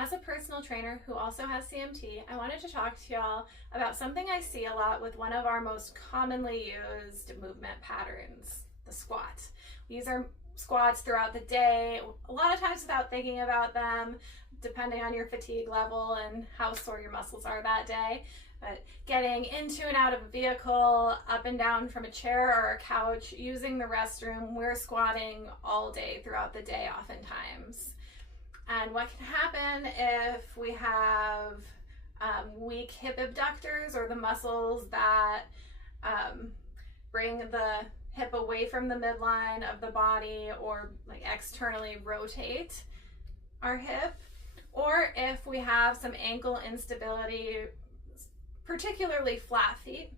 As a personal trainer who also has CMT, I wanted to talk to y'all about something I see a lot with one of our most commonly used movement patterns, the squat. We use our squats throughout the day, a lot of times without thinking about them, depending on your fatigue level and how sore your muscles are that day. But getting into and out of a vehicle, up and down from a chair or a couch, using the restroom, we're squatting all day throughout the day oftentimes. And what can happen if we have weak hip abductors, or the muscles that bring the hip away from the midline of the body, or like externally rotate our hip, or if we have some ankle instability, particularly flat feet,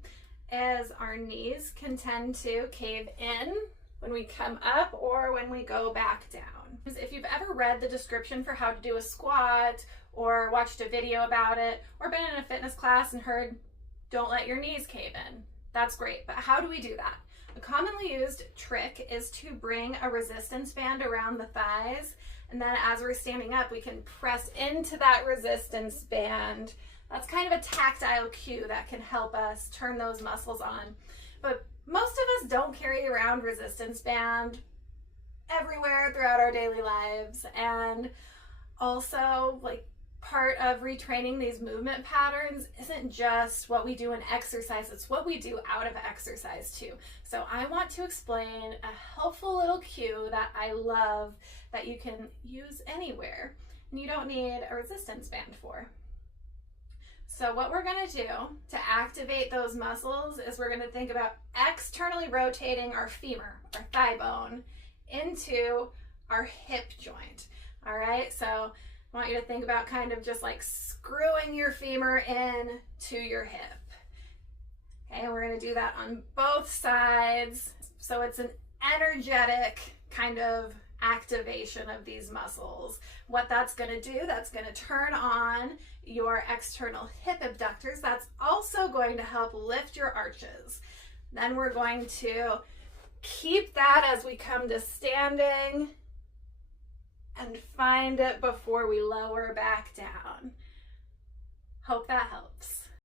as our knees can tend to cave in when we come up or when we go back down. If you've ever read the description for how to do a squat, or watched a video about it, or been in a fitness class and heard, don't let your knees cave in, that's great. But how do we do that? A commonly used trick is to bring a resistance band around the thighs, and then as we're standing up, we can press into that resistance band. That's kind of a tactile cue that can help us turn those muscles on. But most of us don't carry around resistance band everywhere throughout our daily lives. And also, like, part of retraining these movement patterns isn't just what we do in exercise, it's what we do out of exercise too. So I want to explain a helpful little cue that I love that you can use anywhere and you don't need a resistance band for. So what we're going to do to activate those muscles is we're going to think about externally rotating our femur, our thigh bone, into our hip joint. All right, so I want you to think about kind of just like screwing your femur in to your hip. Okay, and we're going to do that on both sides. So it's an energetic kind of activation of these muscles. What that's going to do, that's going to turn on your external hip abductors. That's also going to help lift your arches. Then we're going to keep that as we come to standing and find it before we lower back down. Hope that helps.